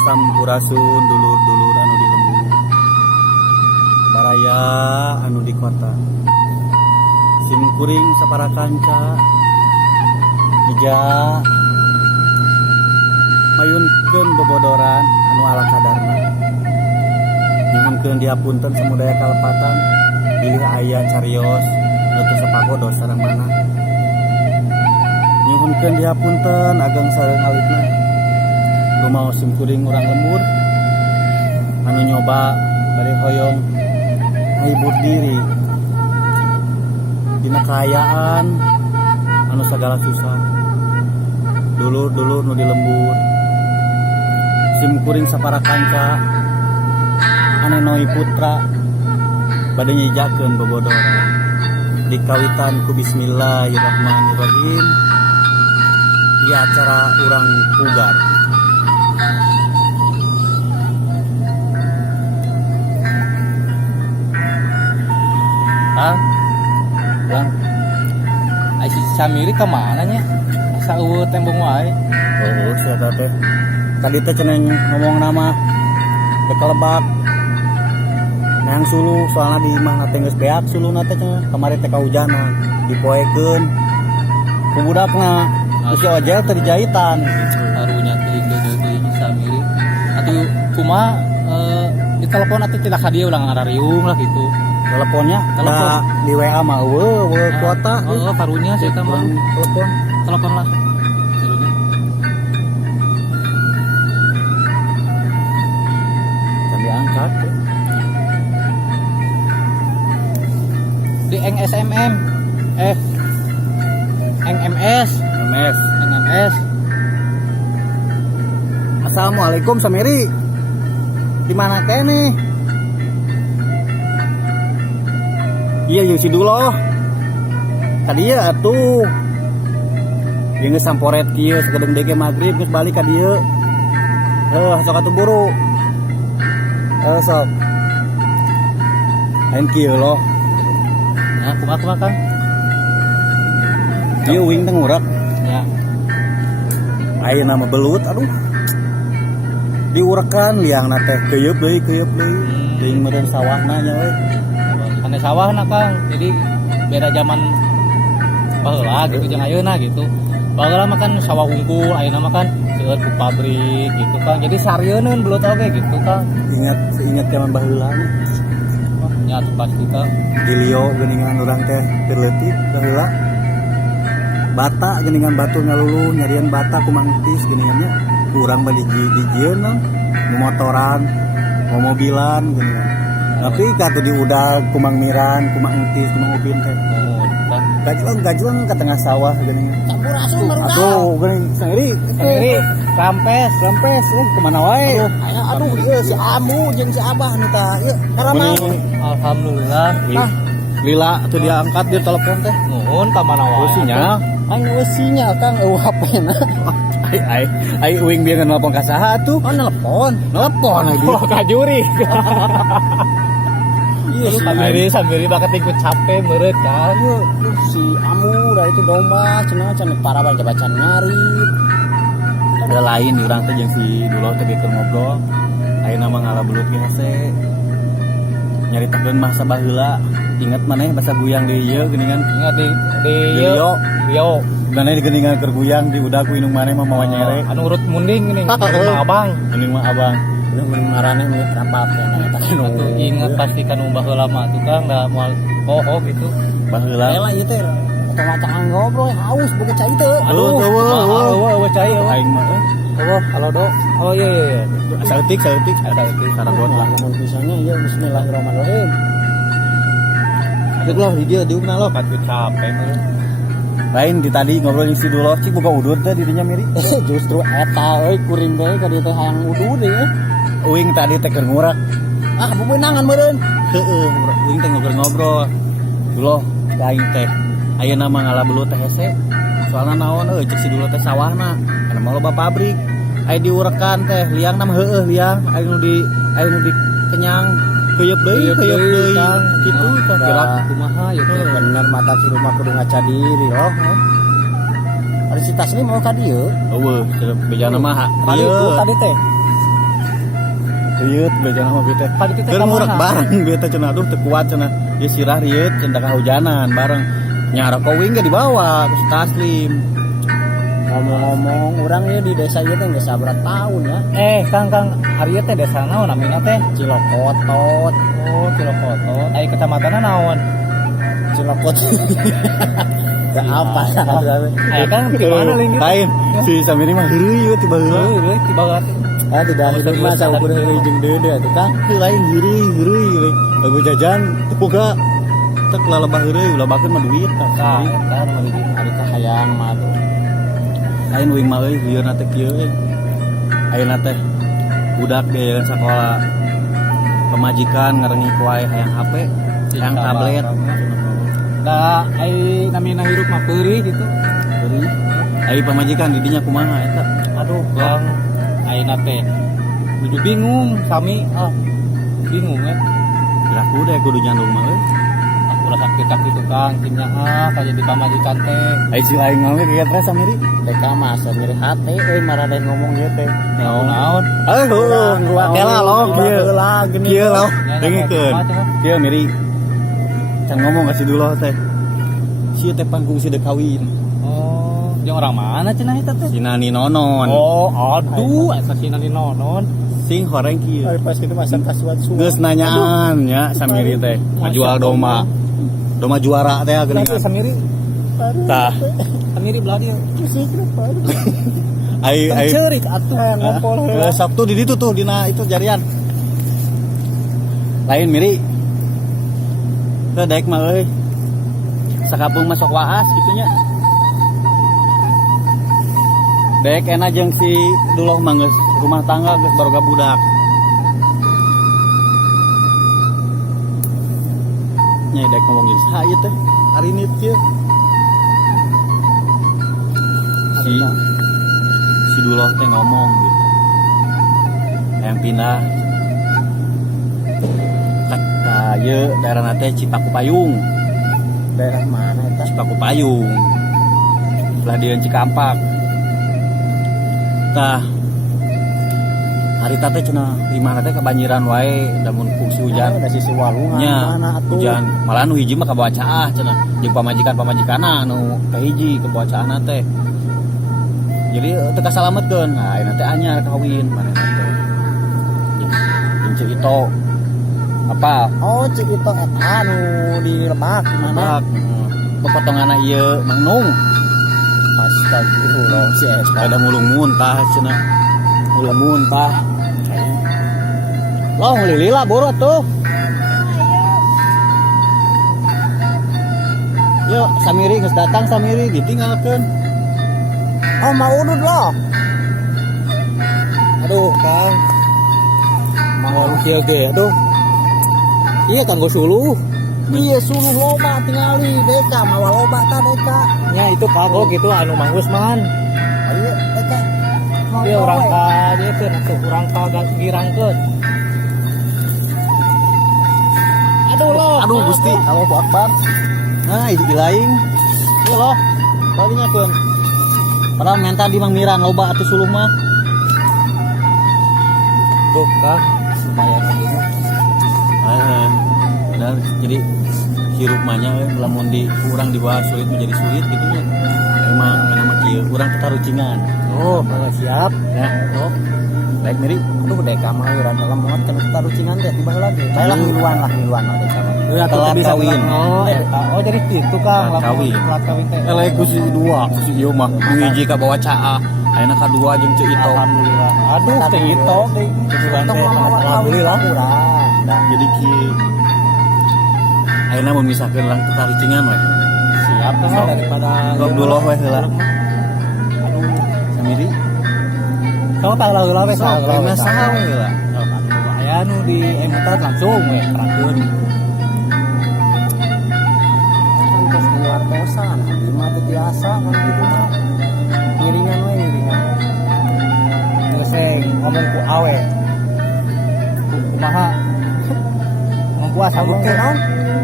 Sampurasun dulur-dulur anu di lembur baraya anu di kota simkuring sapara kanca meja mayunkeun bobodoran anu ala kadarna nyuhunkeun diapunten samudaya kalepatan bilih aya carios nu teu sapagodos sareng mana nyuhunkeun diapunten ageng sareng alitna rumah simkuring urang lembur anu nyoba bari hoyong ngahibur diri dina kaayaan anu sagala susah dulur-dulur nu di lembur simkuring sapara kanca anenoi putra bade nyijakeun bobodoran dikawitan ku bismillahirrahmanirrahim di acara urang pugar. Bang, si Samiri kemana nya? Asa eueuh tembong wae. Oh, siapa teh? Tadi teh ceneng ngomong nama Bekelebak. Nang sulu soalnya di imah teh geus beak suluna teh kamari teh kahujanan, dipoekeun. Ku budakna geus ojel teh dijahitan. Harunya teuing deui Samiri. Atuh kumaha di telepon atuh tidak ka dieu ulang ngarariung lah gitu. Teleponnya telepon di WA mah eueuh kuota. Oh, karunya saya teh mah telepon lah. Kan diangkat. Di SMM. NMS. NMS. Assalamualaikum Samiri. Di mana teh nih? Iya yang si Duloh tadi ya atuh dia nges samporet kieu sakedeng dege maghrib nges balik ka dieu sok atuh buru sok lain kieu loh Ya, kumaha Kang? dieu uing teh ngurak Ya. ayeuna mah belut aduh diurekan liangna teh keuyeub deui teuing meureun sawahna nya euy Ane sawah na Kang, jadi beda zaman baheula gitu jeung ayeuna gitu. Baheula mah kan sawah unggul, ayeuna mah kan seueur ku pabrik gitu Kang. Jadi sarieun belut oge gitu Kang. ingat zaman baheula Wah, nya atuh pasti Kang. Gilio geuningan urang teh keur leutik baheula bata geuningan batu nyalulu nyarian bata ku mangtis geuningannya kurang bali dijieun motoran mobilan geuningan tapi katu di udah kumang miran kumang entis kumang ubin teh gajleng ka tengah sawah geuning Sampurasun baru atuh geuning sendiri Rampes kemana wae aduh ieu si Amu jeung si Abah nu tah ieu karana alhamdulillah. lila atuh dia angkat dia telepon teh Nuhun ka mana wae. sinyal aing wesinya Kang eueuh HP-na ai uing bieu nelpon ka saha atuh nelpon lagi Oh, kajuri. iya Samiri bakat ikut capek meureut Kang. si Amu da itu domba cenah can para baca ngarit ada lain di urang teh jeung si Duloh teh keur ngobrol ayeuna mah ngalabelut ge hese nyaritakeun masa baheula inget maneh basa guyang di ieu geuningan Ingat di Rio maneh di geuningan keur guyang di udah ku inung maneh mah mawa nyere anu urut munding geuning abang. geuning mah abang udah ngaraneh nu rapap cenah eta Atuh inget pasti kan baheula mah tuh Kang da moal gitu. baheula ela ieu teh macam ngobrol haus boga cai teu Eueuh cai eueuh. aing mah Halo Dok. Oh iya. saeutik sarabot lah lamun pisannya ieu bismillahirrahmanirrahim Aduh loh di dia diungna loh Katut capek meureut. lain di tadi ngobrol jeung si Duloh cik boga udur teh dirinya miri justru eta euy kuring teh ka dieu teh hayang udur deui uing tadi teh keur ngurak bebeunangan meureun heueuh uing teh ngobrol Duloh aing teh ayeuna mah ngalabelut teh hese soalna naon cek si Duloh teh sawahna kana mah loba pabrik aya diurekan teh liangna mah heueuh liang aya nu di kenyang keuyeub deui Kang kitu kira Kumaha ya teh. bener mata si rumah kudu ngaca diri loh Ari si Taslim mau ka dieu eueuh bejana mah kali itu tadi teh Rieuh beja mah beta. Padi teh Keur ngurak kemana? bareng beta cenah aduh teu kuat cenah. Ieu sirah rieuh cenah kahujanan bareng. Nya rokowing ge dibawa ku si Taslim. Ngomong-ngomong orang ya di desa ieu teh geus sabaraha tahun ya. Kang hari teh desa naon namina teh? Cilokotot. Oh, Cilokotot. Ai kecamatan naon? Cilokot. Gak apa Ai kan di mana leuwih? Lain si Samiri mah heureuy tiba heula. Heuh, tiba gati. Ah tidak hidup mah saukur heureuy jeung deudeu atuh Kang. Lain heureuy. Lagu jajan teu boga. Tek lalebah heureuy ulah bakeun mah duit. Tah, eta mah di Ari teh hayang mah tuh. Lain uing mah euy lieuna teh kieu euy. Ayeuna teh budak di sekolah pemajikan ngarengi ku wae hayang HP, hayang tablet. Da ai namina hirup mah peurih gitu. Deui. Ai pamajikan di dinya kumaha eta? Aduh, Kang. Ayeuna teh kudu bingung sami bingung ya. Gerak kudu kudu nyandung mah euy. Aku ulah sakit itu Kang, timnya kayak di pamajikan teh. Ai si lain mah kayak terasa Samiri. TK mah asa nyeri hati euy maradaen ngomong ieu teh. Naon? Halo, kela lo kieu. Kieu lo dengikeun. Kieu miri. Can ngomong ka si Duloh teh. Si teh panggung si kawin. Oh, jeung orang mana cenah eta teh? Si Nani Nonon. Oh, aduh, asa si Nani Nonon. Sing horeng kieu. Ari pas kitu mah asa kasuat suara. Geus nanyaan nya Samiri teh. Ngajual doma. Doma juara teh Geus geuningan. Samiri. Tah. Samiri belah dia. Ai Ceurik atuh ngompol heula. Sabtu di ditu tuh dina itu jarian. Lain miri. Teu daek mah euy. Sakapung masuk waas kitu nya. Daek enak jeung si Duloh mah geus rumah tangga geus baroga budak. Nya daek ngomong geus ha ieu teh. Ari nit kieu. Si Duloh teh ngomong gitu. Yang pindah ka ieu daerah teh Cipaku Payung. Daerah mana eta? Cipaku Payung. Sebelah dieun Cikampak. Tah harita teh cenah imahna teh kebanjiran wae lamun fungsi hujan. Ada sisi walungan Nya mana atuh? hujan malah nu hiji mah kabawa caah cenah jeung pamajikan-pamajikanna nu kahiji kabawa caahna teh. Jadi teu kasalametkeun. Nah, ayeuna teh anyar kawin manehna teh. Jeung Cik Ito. Apa? Oh, cik itu eta nu di Lebak mana? Bak. Pepotonganna ieu Mang Nung. Astagfirullah si eta. Ada mulung muntah cenah. Mulung muntah. Loh, lila buru tuh. Yuk, Samiri geus datang Samiri ditinggalkeun. Oh, mau udud loh. Aduh, Kang. Mau kieu ge, aduh. Iya kan gue suluh. Iya suluh loba tingali deka mawa loba ta deka. Nya itu kagok gitu anu Mang Usman. Iya deka. Dia orang ka dia teh atuh urang ka girangkeun. Aduh loh. Aduh Gusti, Allahu Akbar. nah itu laing. Iya loh. Kalinya keun. Padahal menta di Mang Miran loba atuh suluh mah. Tuh Kang, lumayan lagi. Dan jadi hirup mahnya lamun di urang dibawa sulit menjadi sulit gitu nya. Emang nama kieu urang tetarucingan. Oh, siap. Ya, oh. Baik miri. Aduh deka mah urang dalam banget kan tarucingan teh tiba lagi. Baiklah miluan lah deka mah. Ya, Telat bisa kawin. bilang, oh, oh jadi itu Kang, Telat kawin. telat kawin teh. Eleh ku si dua, ku si ieu mah hiji ka bawa caah. Ayeuna kadua jeung Ceu Ito. Alhamdulillah. Aduh, teh itu teh. Alhamdulillah urang. Jadi kieu. Ayeuna mun misalkeun lang tetarucingan we. Siap Kang Sok. daripada Sok Duloh we heula. Aduh, Samiri. kamu tak heula we Sok pena saha we heula. Aya nu di emutan langsung we kerangkeun. Terus keluar kosan, di mah teu biasa kan gitu mah. Ngiringan we ngiringan. Geus ngomong ku awe. Kumaha? Ngomong ku asa Ngomong teh. naon?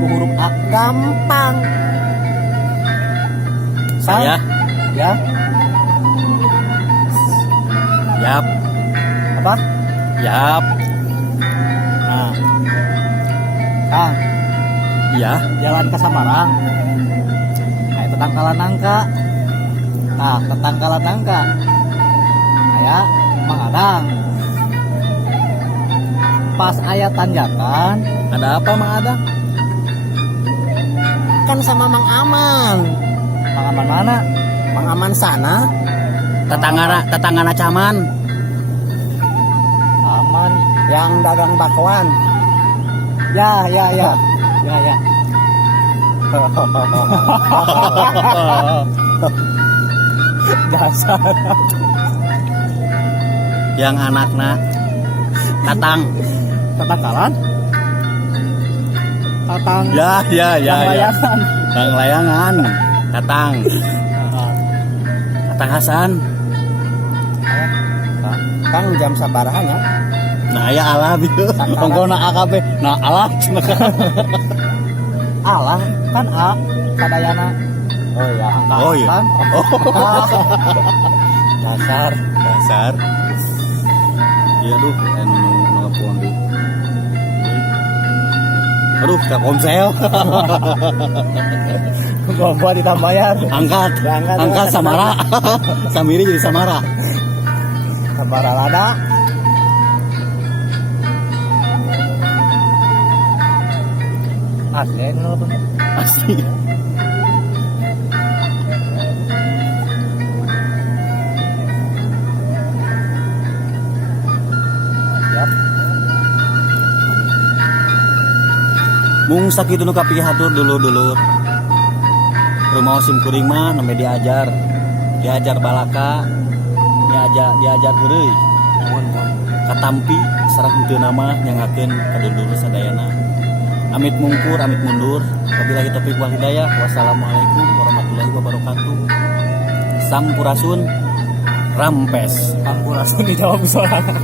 Ku huruf A gampang. Saya Ya, yap, apa? yap. Kang, Iya. jalan ke Samarang. Kayak tetangkalan nangka. Nah, tetangkalan nangka. Kayak Mang Adang. Pas aya tanjakan, Ada apa Mang Adang? Kan sama Mang Aman. Mang Aman mana? Mang Aman sana. Tetanggana Caman. Aman. Yang dagang bakwan. Ya. Ya. Dasar. Yang anakna Tatang. Tetangkalan. Tatang. Ya. Yang layangan. Yang layangan. Tatang. Tatang Hasan. Kang jam sabaraha nya? Nah, ya Allah bieu. Pokoknya AKB. Nah, Allah. Allah kan A sadayana. Oh ya, angka. Oh iya. Kan? Dasar. Dasar. Iya duh, anu nelpon deui. Aduh, Telkomsel. Gua ditambayar. Angkat. Angkat Samara. Samiri jadi Samara. Sabaraha lada. Asli nelpon. Asli. Siap. Mung sakitu nu kapih hatur dulu. Rumah Osim kuring mah nembe diajar balaka, diajar heureuy. Katampi sareng henteu nama nyangakeun kadulur sadayana. Amit mungkur, amit mundur. Wabillahi taufiq wal hidayah. Wassalamualaikum warahmatullahi wabarakatuh. Sampurasun rampes. Kamu langsung dijawab soalnya.